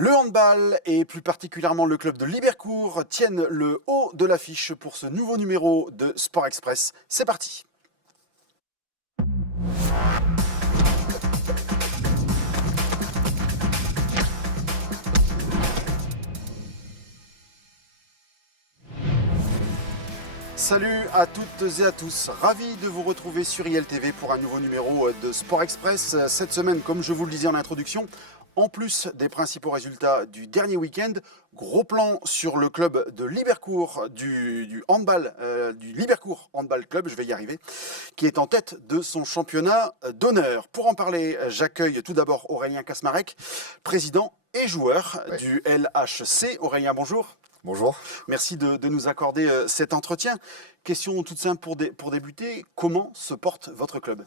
Le handball et plus particulièrement le club de Libercourt tiennent le haut de l'affiche pour ce nouveau numéro de Sport Express. C'est parti. Salut à toutes et à tous, ravi de vous retrouver sur ILTV pour un nouveau numéro de Sport Express. Cette semaine, comme je vous le disais en introduction, en plus des principaux résultats du dernier week-end, gros plan sur le club de Libercourt, du handball, du Libercourt Handball Club, je vais y arriver, qui est en tête de son championnat d'honneur. Pour en parler, j'accueille tout d'abord Aurélien Kasmarek, président et joueur du LHC. Aurélien, bonjour. Bonjour. Merci de nous accorder cet entretien. Question toute simple pour débuter, comment se porte votre club ?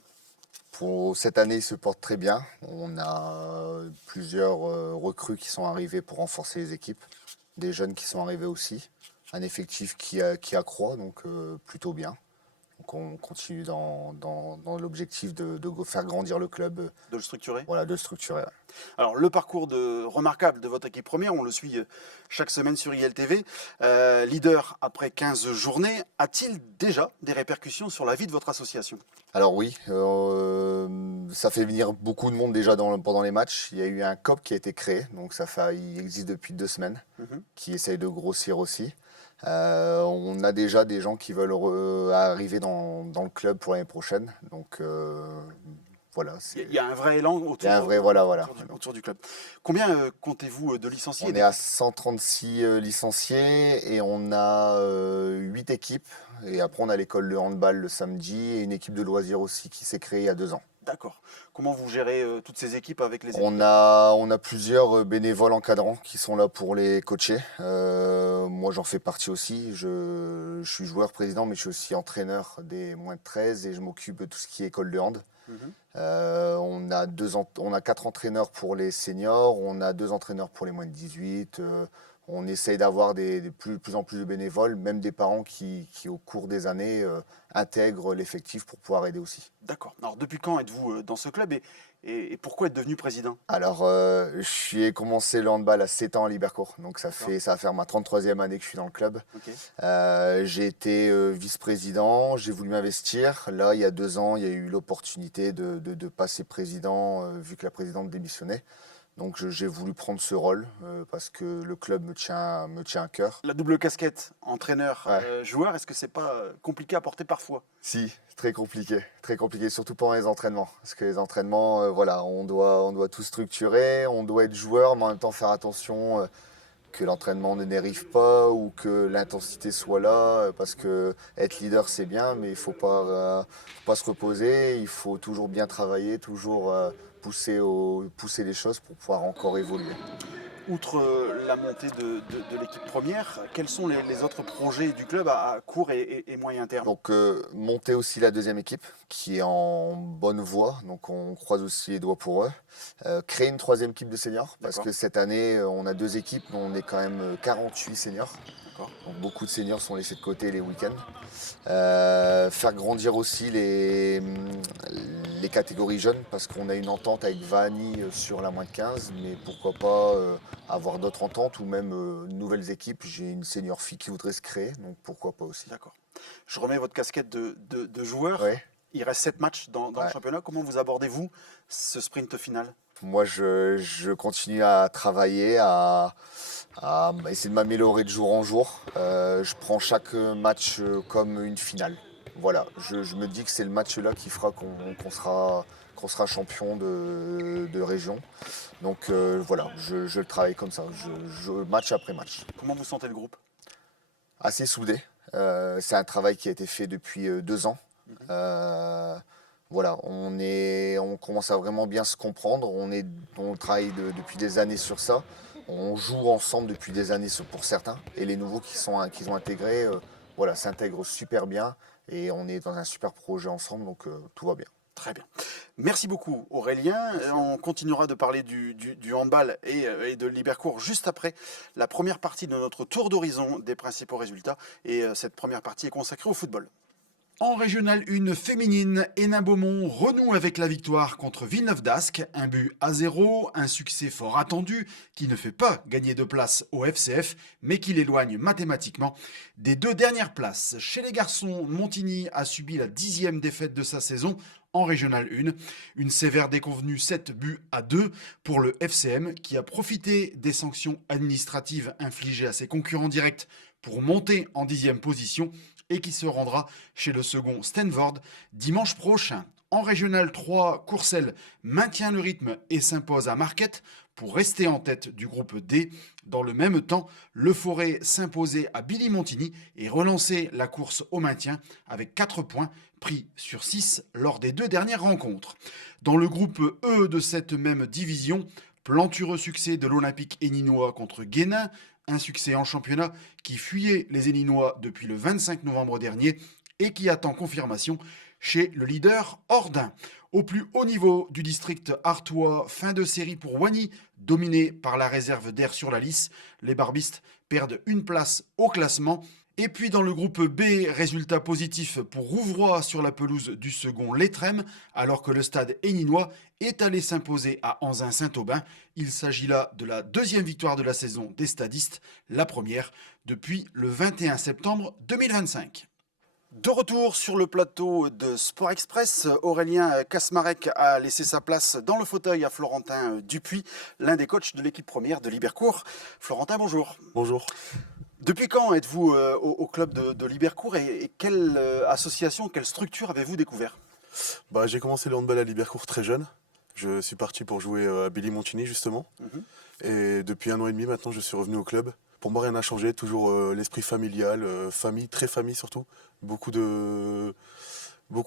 Pour cette année, il se porte très bien. On a plusieurs recrues qui sont arrivées pour renforcer les équipes, des jeunes qui sont arrivés aussi, un effectif qui accroît, donc plutôt bien. Donc on continue dans l'objectif de faire grandir le club. De le structurer ? Voilà, de le structurer. Alors le parcours remarquable de votre équipe première, on le suit chaque semaine sur ILTV. Leader après 15 journées, a-t-il déjà des répercussions sur la vie de votre association ? Alors oui, ça fait venir beaucoup de monde déjà pendant les matchs. Il y a eu un COP qui a été créé, donc il existe depuis 2 semaines, qui essaye de grossir aussi. On a déjà des gens qui veulent arriver dans le club pour l'année prochaine. Donc voilà. Il y a un vrai élan autour du club. Combien comptez-vous de licenciés ? On est à 136 licenciés et on a 8 équipes. Et après, on a l'école de handball le samedi et une équipe de loisirs aussi qui s'est créée il y a 2 ans. D'accord. Comment vous gérez toutes ces équipes avec les équipes ? On a plusieurs bénévoles encadrants qui sont là pour les coacher. Moi, j'en fais partie aussi. Je suis joueur président, mais je suis aussi entraîneur des moins de 13 et je m'occupe de tout ce qui est école de hand. On a 4 entraîneurs pour les seniors, on a 2 entraîneurs pour les moins de 18. On essaye d'avoir de plus en plus de bénévoles, même des parents qui au cours des années, intègrent l'effectif pour pouvoir aider aussi. D'accord. Alors, depuis quand êtes-vous dans ce club et pourquoi êtes devenu président ? Alors, j'ai commencé le handball à 7 ans à Libercourt, donc ça va faire ma 33e année que je suis dans le club. Okay. J'ai été vice-président, j'ai voulu m'investir. Là, il y a 2 ans, il y a eu l'opportunité de passer président, vu que la présidente démissionnait. Donc j'ai voulu prendre ce rôle parce que le club me tient à cœur. La double casquette, entraîneur, joueur, est-ce que c'est pas compliqué à porter parfois ? Si, très compliqué, surtout pendant les entraînements. Parce que les entraînements, on doit tout structurer, on doit être joueur, mais en même temps faire attention que l'entraînement ne dérive pas ou que l'intensité soit là. Parce que être leader, c'est bien, mais il ne faut pas se reposer, il faut toujours bien travailler, toujours pousser les choses pour pouvoir encore évoluer. Outre la montée de l'équipe première, quels sont les autres projets du club à court et moyen terme ? Donc monter aussi la 2e équipe qui est en bonne voie, donc on croise aussi les doigts pour eux. Créer une 3e équipe de seniors, parce que cette année on a 2 équipes, mais on est quand même 48 seniors. Donc beaucoup de seniors sont laissés de côté les week-ends. Faire grandir aussi les catégories jeunes, parce qu'on a une entente avec Vani sur la moins de 15, mais pourquoi pas avoir d'autres ententes ou même nouvelles équipes. J'ai une senior fille qui voudrait se créer, donc pourquoi pas aussi. D'accord. Je remets votre casquette de joueur. Ouais. Il reste 7 matchs dans le championnat. Comment vous abordez-vous ce sprint final ? Moi, je continue à travailler, à essayer de m'améliorer de jour en jour. Je prends chaque match comme une finale. Voilà, je me dis que c'est le match-là qui fera qu'on sera champion de région. Donc voilà, je le travaille comme ça, match après match. Comment vous sentez le groupe ? Assez soudé. C'est un travail qui a été fait depuis 2 ans. Voilà, on commence à vraiment bien se comprendre. On travaille depuis des années sur ça. On joue ensemble depuis des années pour certains. Et les nouveaux qui ont intégré, s'intègrent super bien. Et on est dans un super projet ensemble, donc tout va bien. Très bien. Merci beaucoup Aurélien. On continuera de parler du handball et de Libercourt juste après la première partie de notre tour d'horizon des principaux résultats. Et cette première partie est consacrée au football. En Régional 1 féminine, Hénin Beaumont renoue avec la victoire contre Villeneuve d'Ascq, 1-0, un succès fort attendu qui ne fait pas gagner de place au FCF, mais qui l'éloigne mathématiquement des 2 dernières places. Chez les garçons, Montigny a subi la 10e défaite de sa saison en Régional 1, une sévère déconvenue 7-2 pour le FCM qui a profité des sanctions administratives infligées à ses concurrents directs pour monter en 10e position et qui se rendra chez le second Stanford dimanche prochain. En Régional 3, Courcelles maintient le rythme et s'impose à Marquette pour rester en tête du groupe D. Dans le même temps, Le Forêt s'imposait à Billy-Montigny et relançait la course au maintien avec 4 points pris sur 6 lors des 2 dernières rencontres. Dans le groupe E de cette même division, plantureux succès de l'Olympique héninois contre Guénin, un succès en championnat qui fuyait les Héninois depuis le 25 novembre dernier et qui attend confirmation chez le leader Ordin. Au plus haut niveau du district artois, fin de série pour Wany, dominé par la réserve d'Air sur la Lys. Les barbistes perdent une place au classement. Et puis dans le groupe B, résultat positif pour Rouvroy sur la pelouse du second Lettrem, alors que le stade héninois est allé s'imposer à Anzin-Saint-Aubin. Il s'agit là de la 2e victoire de la saison des stadistes, la première depuis le 21 septembre 2025. De retour sur le plateau de Sport Express, Aurélien Kasmarek a laissé sa place dans le fauteuil à Florentin Dupuis, l'un des coachs de l'équipe première de Libercourt. Florentin, bonjour. Bonjour. Depuis quand êtes-vous au club de Libercourt et quelle association, quelle structure avez-vous découvert? J'ai commencé le handball à Libercourt très jeune. Je suis parti pour jouer à Billy-Montigny justement. Et depuis 1 an et demi maintenant, je suis revenu au club. Pour moi, rien n'a changé, toujours l'esprit familial, famille, très famille surtout, beaucoup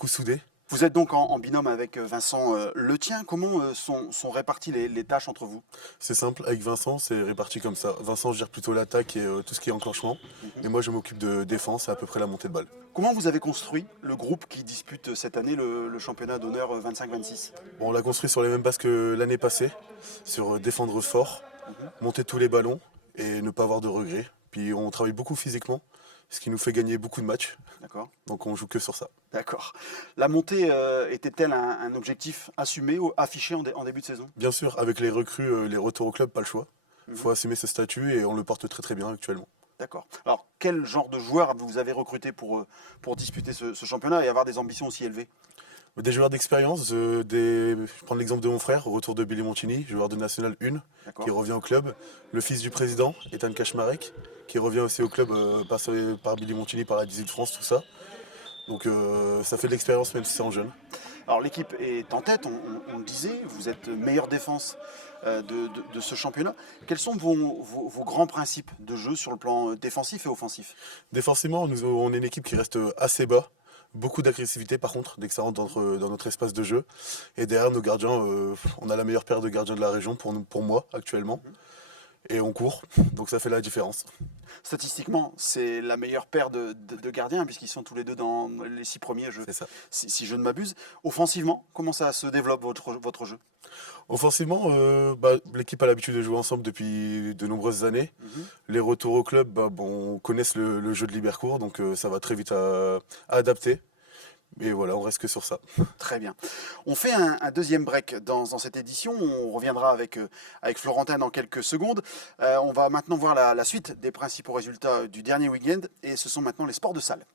soudés. Vous êtes donc en binôme avec Vincent Letien. Comment sont réparties les tâches entre vous? C'est simple, avec Vincent, c'est réparti comme ça. Vincent gère plutôt l'attaque et tout ce qui est enclenchement. Et moi, je m'occupe de défense et à peu près la montée de balle. Comment vous avez construit le groupe qui dispute cette année le championnat d'honneur 25-26? On l'a construit sur les mêmes bases que l'année passée, sur défendre fort, monter tous les ballons et ne pas avoir de regrets. Puis on travaille beaucoup physiquement, ce qui nous fait gagner beaucoup de matchs. D'accord. Donc on joue que sur ça. D'accord. La montée était-elle un objectif assumé, affiché en début de saison? Bien sûr, avec les recrues, les retours au club, pas le choix. Il faut assumer ce statut et on le porte très très bien actuellement. D'accord. Alors, quel genre de joueurs vous avez recruté pour disputer ce championnat et avoir des ambitions aussi élevées? Des joueurs d'expérience, je prends l'exemple de mon frère, retour de Billy-Montigny, joueur de National 1, qui revient au club. Le fils du président, Ethan Kaczmarek, qui revient aussi au club par Billy-Montigny, par la 18 France, tout ça. Donc ça fait de l'expérience même si c'est en jeune. Alors l'équipe est en tête, on le disait, vous êtes meilleure défense de ce championnat. Quels sont vos grands principes de jeu sur le plan défensif et offensif? Défensivement, on est une équipe qui reste assez bas. Beaucoup d'agressivité par contre, dès que ça rentre dans notre espace de jeu. Et derrière nos gardiens, on a la meilleure paire de gardiens de la région pour moi actuellement. Et on court, donc ça fait la différence. Statistiquement, c'est la meilleure paire de gardiens, puisqu'ils sont tous les deux dans les 6 premiers jeux, C'est ça. si je ne m'abuse. Offensivement, comment ça se développe votre jeu? Offensivement, l'équipe a l'habitude de jouer ensemble depuis de nombreuses années. Les retours au club, on connaît le jeu de Libercourt, donc ça va très vite à adapter. Et voilà, on reste que sur ça. Très bien. On fait un deuxième break dans cette édition. On reviendra avec Florentin dans quelques secondes. On va maintenant voir la suite des principaux résultats du dernier week-end. Et ce sont maintenant les sports de salle.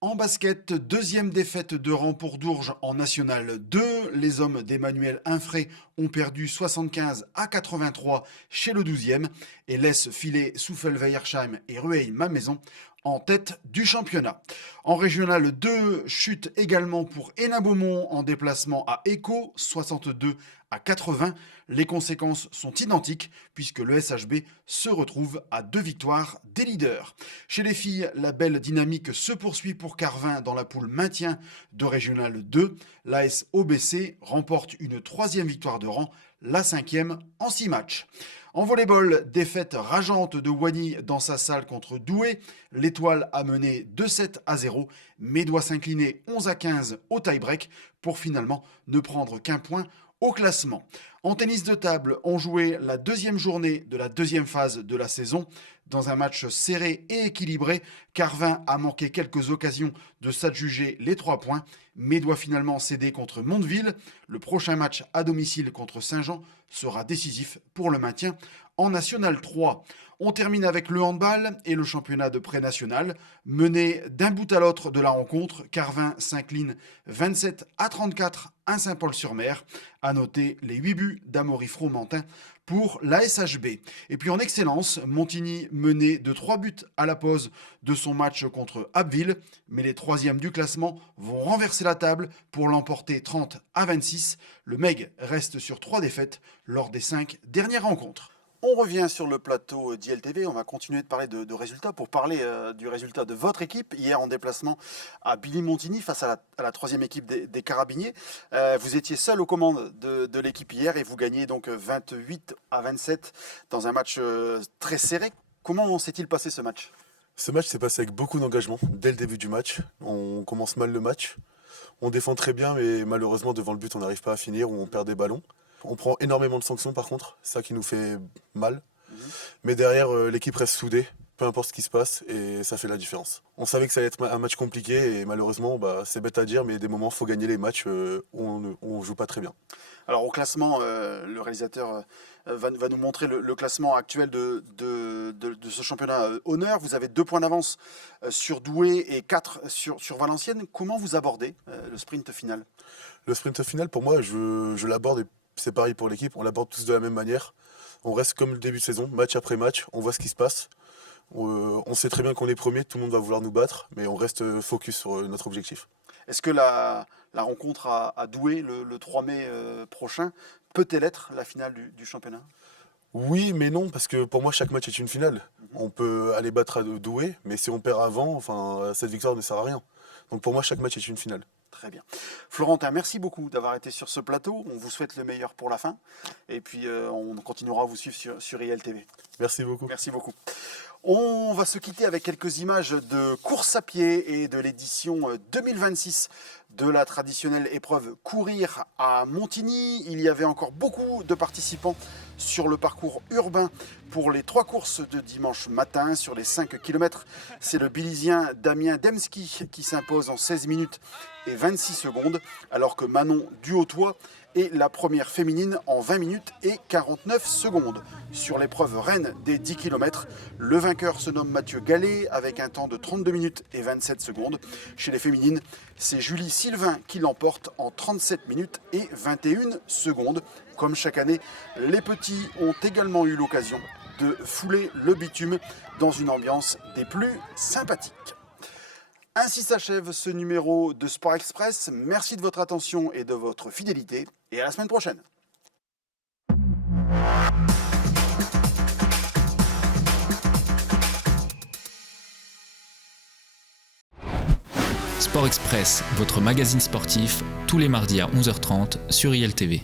En basket, 2e défaite de rang pour Dourges en National 2. Les hommes d'Emmanuel Infray ont perdu 75-83 chez le 12e et laissent filer Souffelweiersheim et Rueil-Malmaison en tête du championnat. En Régional 2, chute également pour Hénin Beaumont en déplacement à Éco, 62-80. Les conséquences sont identiques puisque le SHB se retrouve à 2 victoires des leaders. Chez les filles, la belle dynamique se poursuit pour Carvin dans la poule maintien de Régional 2. L'AS OBC remporte une 3e victoire de rang, la 5e en 6 matchs. En volleyball, défaite rageante de Wany dans sa salle contre Douai. L'Étoile a mené 2-7-0, mais doit s'incliner 11-15 au tie-break pour finalement ne prendre qu'un point Au classement, en tennis de table, on jouait la deuxième journée de la deuxième phase de la saison. Dans un match serré et équilibré, Carvin a manqué quelques occasions de s'adjuger les 3 points, mais doit finalement céder contre Mondeville. Le prochain match à domicile contre Saint-Jean sera décisif pour le maintien en National 3. On termine avec le handball et le championnat de pré-national. Mené d'un bout à l'autre de la rencontre, Carvin s'incline 27-34 à Saint-Paul-sur-Mer. À noter les 8 buts d'Amaury Fromentin pour la SHB. Et puis en excellence, Montigny menait de 3 buts à la pause de son match contre Abbeville, mais les 3e du classement vont renverser la table pour l'emporter 30-26. Le MEG reste sur 3 défaites lors des 5 dernières rencontres. On revient sur le plateau d'ILTV, on va continuer de parler de résultats pour parler du résultat de votre équipe. Hier en déplacement à Billy-Montigny face à la 3e équipe des Carabiniers. Vous étiez seul aux commandes de l'équipe hier et vous gagnez donc 28-27 dans un match très serré. Comment s'est-il passé ce match ? Ce match s'est passé avec beaucoup d'engagement dès le début du match. On commence mal le match. On défend très bien, mais malheureusement devant le but on n'arrive pas à finir ou on perd des ballons. On prend énormément de sanctions par contre, c'est ça qui nous fait mal. Mais derrière, l'équipe reste soudée, peu importe ce qui se passe, et ça fait la différence. On savait que ça allait être un match compliqué, et malheureusement, c'est bête à dire, mais des moments, il faut gagner les matchs où on ne joue pas très bien. Alors au classement, le réalisateur va nous montrer le classement actuel de ce championnat honneur. Vous avez 2 points d'avance sur Douai et 4 sur Valenciennes. Comment vous abordez le sprint final ? Le sprint final, pour moi, je l'aborde, et c'est pareil pour l'équipe, on l'aborde tous de la même manière. On reste comme le début de saison, match après match, on voit ce qui se passe. On sait très bien qu'on est premier, tout le monde va vouloir nous battre, mais on reste focus sur notre objectif. Est-ce que la rencontre à Douai le 3 mai prochain peut-elle être la finale du championnat ? Oui, mais non, parce que pour moi, chaque match est une finale. On peut aller battre à Douai, mais si on perd avant, cette victoire ne sert à rien. Donc pour moi, chaque match est une finale. Très bien. Florentin, merci beaucoup d'avoir été sur ce plateau. On vous souhaite le meilleur pour la fin. Et puis, on continuera à vous suivre sur ILTV. Merci beaucoup. Merci beaucoup. On va se quitter avec quelques images de course à pied et de l'édition 2026 de la traditionnelle épreuve courir à Montigny. Il y avait encore beaucoup de participants sur le parcours urbain pour les 3 courses de dimanche matin. Sur les 5 km, c'est le Bilisien Damien Demski qui s'impose en 16 minutes et 26 secondes, alors que Manon Duhautois est la première féminine en 20 minutes et 49 secondes. Sur l'épreuve reine des 10 km, le vainqueur se nomme Mathieu Gallet avec un temps de 32 minutes et 27 secondes. Chez les féminines, c'est Julie Sylvain qui l'emporte en 37 minutes et 21 secondes. Comme chaque année, les petits ont également eu l'occasion de fouler le bitume dans une ambiance des plus sympathiques. Ainsi s'achève ce numéro de Sport Express. Merci de votre attention et de votre fidélité. Et à la semaine prochaine. Sport Express, votre magazine sportif, tous les mardis à 11h30 sur ILTV.